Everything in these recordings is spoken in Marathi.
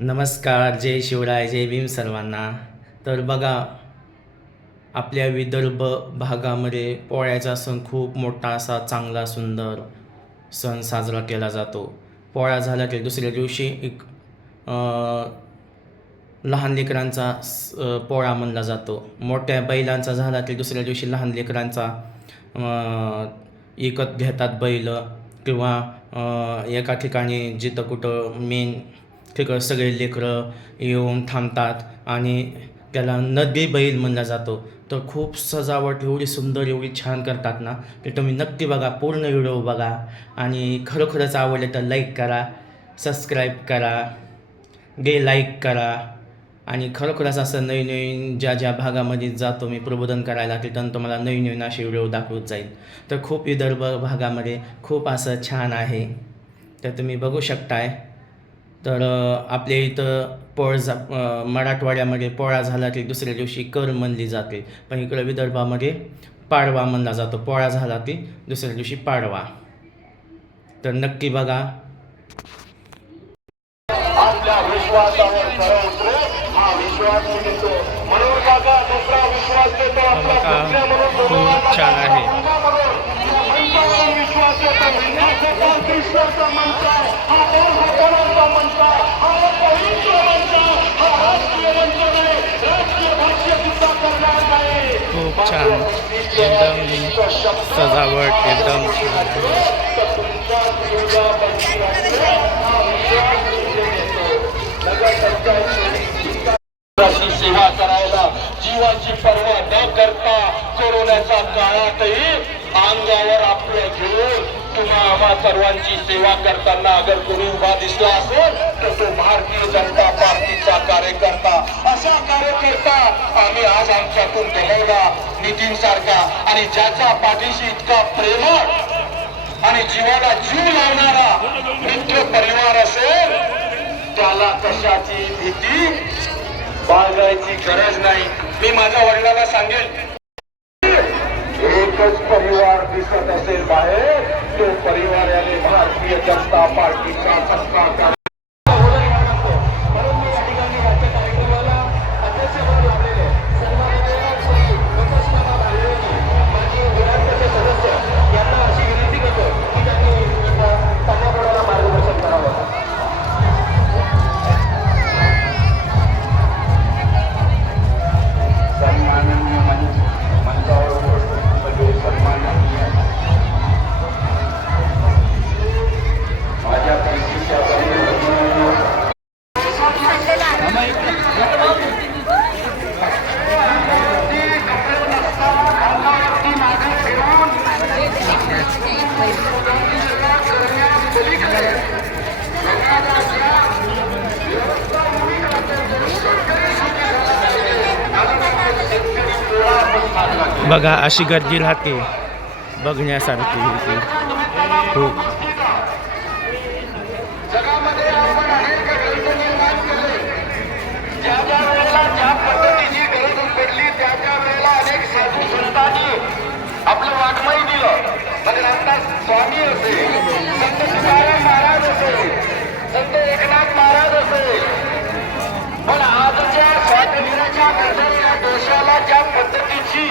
नमस्कार जय शिवराय जय भीम सर्वांना. तर बघा आपल्या विदर्भ भागामध्ये पोळ्याचा सण खूप मोठा असा चांगला सुंदर सण साजरा केला जातो. पोळा झाला की दुसऱ्या दिवशी एक लहान लेकरांचा स- पोळा म्हणला जातो. मोठ्या बैलांचा झाला की दुसऱ्या दिवशी लहान लेकरांचा विकत घेतात बैल किंवा एका ठिकाणी जिथं कुठं मेन तिकडं सगळे लेकरं येऊन थांबतात आणि त्याला नदी बैल म्हणला जातो. तर खूप सजावट एवढी सुंदर एवढी छान करतात ना की तुम्ही नक्की बघा पूर्ण व्हिडिओ बघा. आणि खरोखरच आवडले तर लाईक करा सबस्क्राईब करा गे लाईक करा. आणि खरोखरच असं नवीन नवीन ज्या ज्या भागामध्ये जातो मी प्रबोधन करायला तिथं तुम्हाला नवीन नवीन असे व्हिडिओ दाखवत जाईल. तर खूप विदर्भ भागामध्ये खूप असं छान आहे. तर तुम्ही बघू शकताय. तर अ, आपल्या इथं पोळ जा अ, मराठवाड्यामध्ये पोळा झाला की दुसऱ्या दिवशी कर म्हणली जाते. पण इकडं विदर्भामध्ये पाडवा म्हणला जातो. पोळा झाला की दुसऱ्या दिवशी पाडवा. तर नक्की बघा. आपल्या विश्वासावर खरं खूप छान. एकदम सजावट एकदम सेवा करायला जीवाची पर्वा न करता कोरोनाच्या काळातही अंगावर आपलं घेऊन तुम्हा आम्हा सर्वांची सेवा करताना अगर कोणी उभा दिसला असेल तर तो भारतीय जनता पार्टीचा कार्यकर्ता. असा कार्यकर्ता आम्ही आज आमच्यातून गमावला नितीन सारखा आणि ज्याच्या पाठीशी इतका प्रेमळ आणि जीवाला जीव लावणारा मित्र परिवार असेल त्याला कशाची भीती? बाळगायची गरज नाही. मी माझ्या वडिलांना सांगेल एकच परिवार दिसत असेल बाहेर तो परिवार याने भारतीय जनता पार्टीचा सत्ता बघा अशी गर्दी राहते बघण्यासारखी इथे. खूप जगामध्ये आपण अनेक ग्रंथ निर्माण केले ज्या ज्या वेळेला ज्या पद्धतीची गरज पडली त्या त्या वेळेला अनेक साधू संतांनी आपलं वाङ्मय दिलं म्हणजे रामदास स्वामी असेल संत तुकाराम महाराज असेल संत एकनाथ महाराज असेल पण आजच्या स्वातंत्र्याच्या गरजेच्या देशाला ज्या पद्धतीची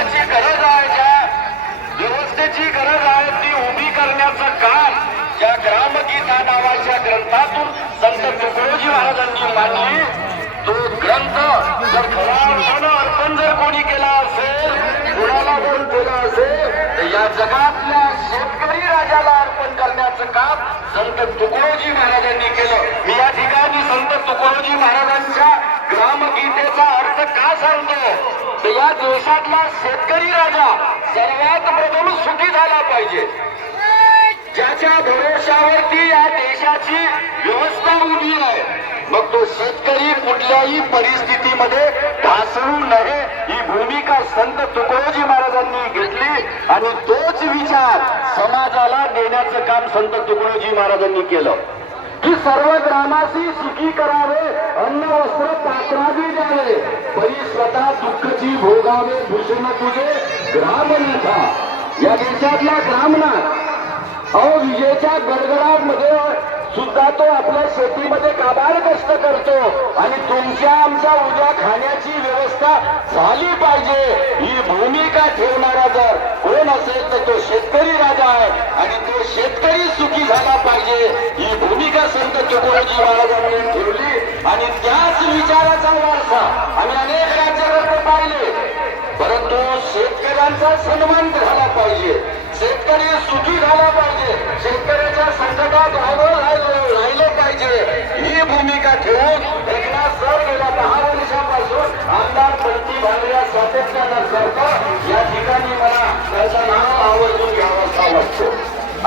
कामाची गरज आहे ज्या व्यवस्थेची गरज आहे ती उभी करण्याचं काम या ग्रामगीता नावाच्या ग्रंथातून संत तुकडोजी महाराजांनी मांडली तो ग्रंथ जर खरा अर्थानं अर्पण जर कोणी केला असेल कोणाला कोण केला असेल तर या जगातल्या शेतकरी राजाला अर्पण करण्याचं काम संत तुकडोजी महाराजांनी केलं. मी या ठिकाणी संत तुकडोजी महाराजांच्या ग्रामगीतेचा अर्थ का सांगतो? तर या देशातला शेतकरी राजा सर्वात प्रथम सुखी झाला पाहिजे. ज्याच्या भरोशावरती या देशाची व्यवस्था उभी आहे. मग तो शेतकरी कुठल्याही परिस्थितीमध्ये ढासळू नये. ही भूमिका संत तुकडोजी महाराजांनी घेतली आणि तोच विचार समाजाला देण्याचं काम संत तुकडोजी महाराजांनी केलं. सर्व ग्रामाशी सुखी करावे अन्न वस्त्र पात्रावी द्यावे. परी स्वतः दुःखची भोगावे भूषण तुझे ग्रामनाथा या देशातला ग्रामनाथ. अहो विजेच्या गडगडाटमध्ये सुद्धा तो आपल्या शेतीमध्ये काबाड कष्ट करतो. आणि तुमच्या आमच्या उद्या खाण्याची व्यवस्था झाली पाहिजे. ही भूमिका ठेवणारा जर कोण असेल तर तो शेतकरी राजा आहे. आणि तो शेतकरी सुखी झाला पाहिजे. ही भूमिका संत तुकडोजी महाराजांनी ठेवली. आणि त्याच विचाराचा वारसा आम्ही अनेक राज्यकर्ते पाहिले. परंतु शेतकऱ्यांचा सन्मान झाला पाहिजे. शेतकरी सुखी झाला पाहिजे. शेतकऱ्याच्या संकटात हवं राहिलं राहिले पाहिजे. ही भूमिका ठेवून एकनाथ सर गेल्या दहा वर्षापासून आमदार पंथी भांगड्या सातत्यानं करतो या ठिकाणी मला त्याचं नाव आवर्जून घ्यावं वाटतो.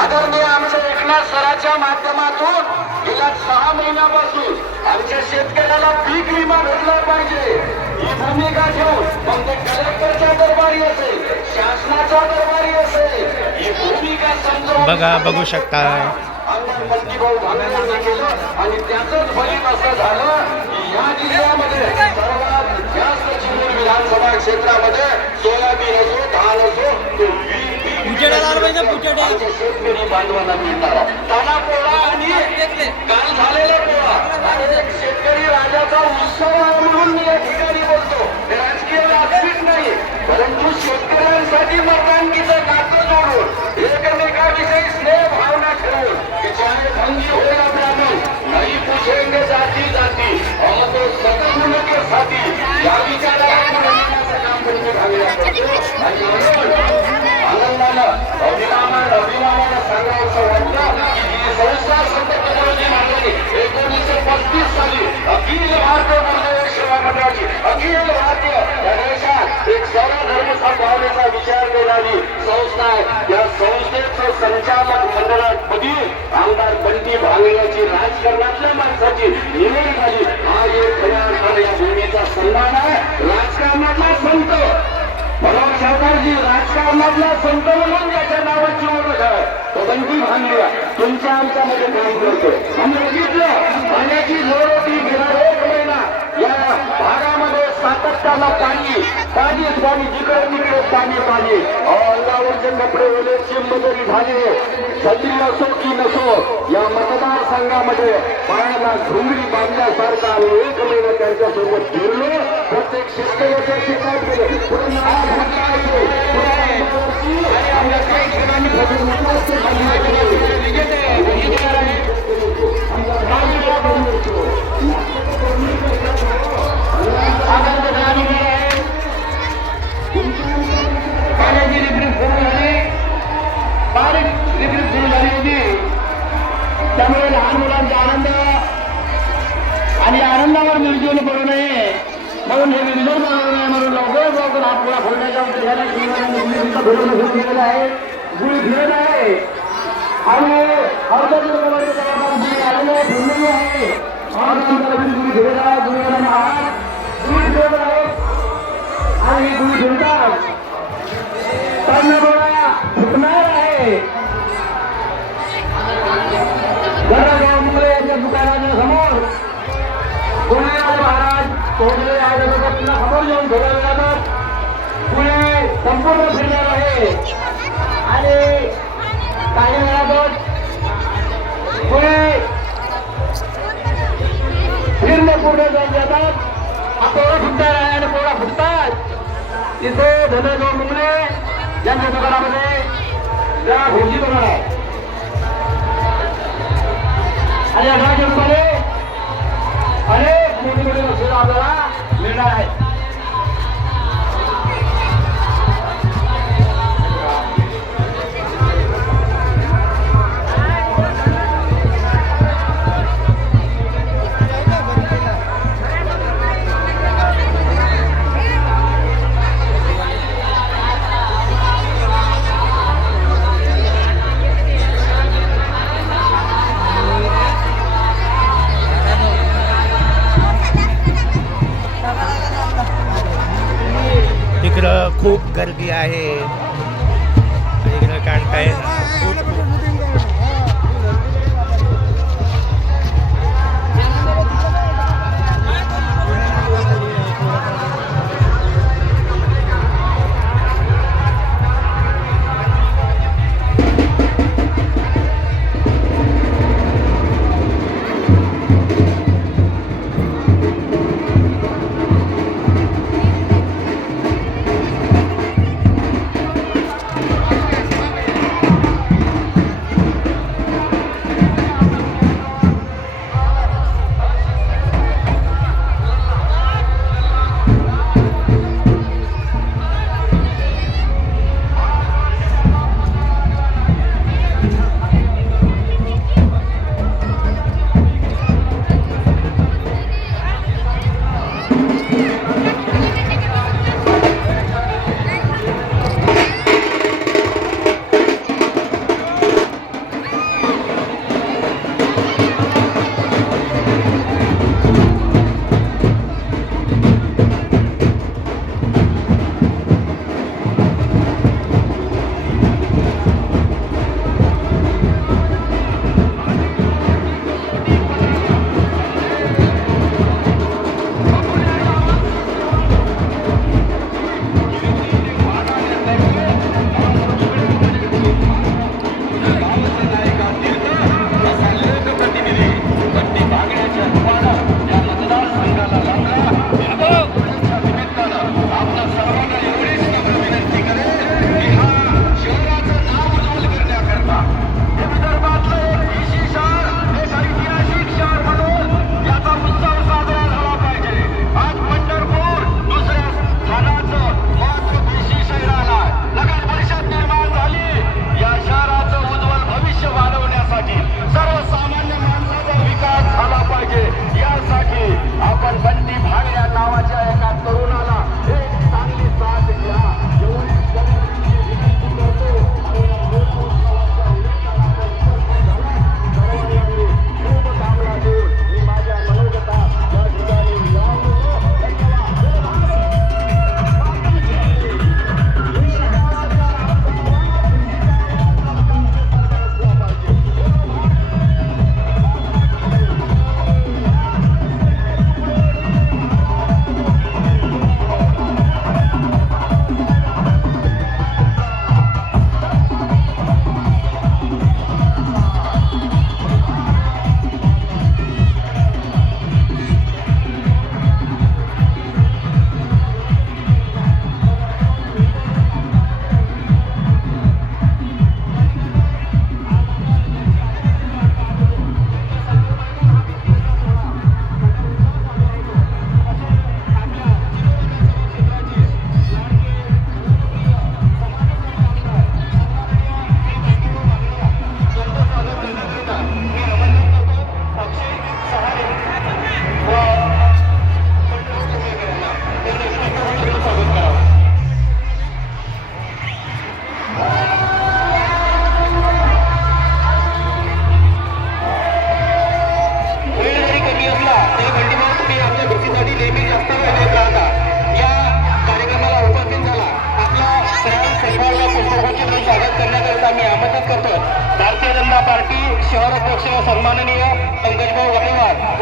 आदरणीय आमच्या एकनाथ सराच्या माध्यमातून गेल्या सहा महिन्यापासून आमच्या शेतकऱ्याला पीक विमा भेटला पाहिजे. ही भूमिका ठेवून मग ते कलेक्टरच्या दरबारी असेल शासनाच्या दरबारी असेल ही भूमिका समजावून बघा, बघू शकता. केलं आणि त्याचंच फलित असं झालं की या जिल्ह्यामध्ये सर्वात जास्त चिमूर विधानसभा क्षेत्रामध्ये सोयाबीन असो धान असो तो शेतकरी बांधवांना मिळणारा. पोळा आणि काल झालेला पोळा. शेतकरी राजाचा उत्सव म्हणून मी या ठिकाणी बोलतो हे राजकीय व्यासपीठ नाही परंतु शेतकऱ्यांसाठी मतदानकीचं नातं जोडून. एकमेकाविषयी स्नेह भावना ठेवून की चाहे भंगी हो या ब्राह्मण नाही पूछेंगे जाती जाती हम तो स्वतः उनके साथी या विचाराला पुढे काम करून घालूया करतो आणि म्हणून आनंदानं अभिमानानं अभिमानानं सांगायचं वाटतं की ही संस्था संत तुकडोजी महाराजांनी एकोणीसशे पस्तीस साली अखिल भारतीय गुरुदेव सेवा मंडळाची अखिल भारतीय या देशात एक सर्व धर्म संभावनेचा विचार संस्था आहे. या संस्थेचं संचालक मंडळापदी आमदार बंटी भांगड्याची राजकारणातल्या माणसाची निवड झाली. हा एक खऱ्या अर्थाने या भूमीचा सन्मान आहे. राजकारणातला संत. म्हणून सरकारजी राजकारणातला संत म्हणून त्याच्या नावाची ओळख आहे. तो बंटी भांगड्या तुमच्या आमच्यामध्ये काम करतो आम्ही बघितलं. पाण्याची जोर होती गेला एक महिना. या भागामध्ये सातत्याला पाणी पाणी पाणी जिकडे तिकडे पाणी पाणी. अहो, अंगावरचे कपडे ओले चिंबदरी झाले. सजीव असो की नसो या मतदारसंघामध्ये पायाला झुंगडी बांधण्यासारखा आम्ही एक महिना त्यांच्यासोबत फिरलो. प्रत्येक शेतकऱ्याच्या शेतात केले? पूर्ण हा भाग आहे. पूर्ण आणि आमच्या काही ठिकाणी फसवणुकीचे त्यामुळे लहान मुलांचा आनंद आणि आनंदावर निर्जीवन पडू नये म्हणून हे निर्जन बनवू नये म्हणून लवकरात लवकर हा फोडण्याच्या उद्देशाने आहे गुळी फिरत आहे आणि अर्ध किलोमीटर आहे गुळी फिरत आहे गुळी फिरत आहे आणि ही गुळी फिरतात तरुणपणा फुटणार आहे. मुंबई यांच्या दुकानाच्या समोर. पुणे महाराज कोणते समोर जाऊन ठेवले जातात पुणे संपूर्ण फिरणार आहे. आणि काही वेळातच पुणे फिरणे पूर्ण जाऊन जातात. हा पोळा फुटणार पोळा फुटतात तिथे धनदेव मुंगले यांच्या दुकानामध्ये. त्या भोजी दुकान आहे. आणि अठराशे रुपये अनेक मोठे मोठे बक्षिसं आपल्याला मिळणार आहे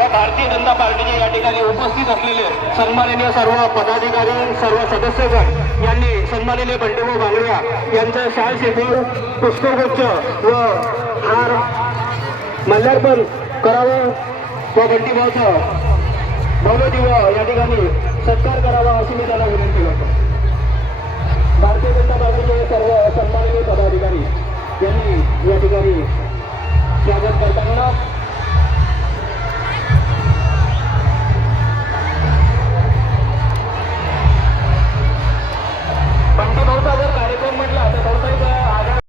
या भारतीय जनता पार्टीचे या ठिकाणी उपस्थित असलेले सन्माननीय सर्व पदाधिकारी सर्व सदस्यगण यांनी सन्माननीय बंडूभाऊ बांगड्या यांचं शाल शिकवून पुष्पगुच्छ व हार मल्यार्पण करावं. व बंटीभाऊचा भव्यदिव या ठिकाणी सत्कार करावा अशी मी त्याला विनंती करतो. भारतीय जनता पार्टीचे सर्व सन्माननीय पदाधिकारी यांनी या ठिकाणी स्वागत करताना por favor.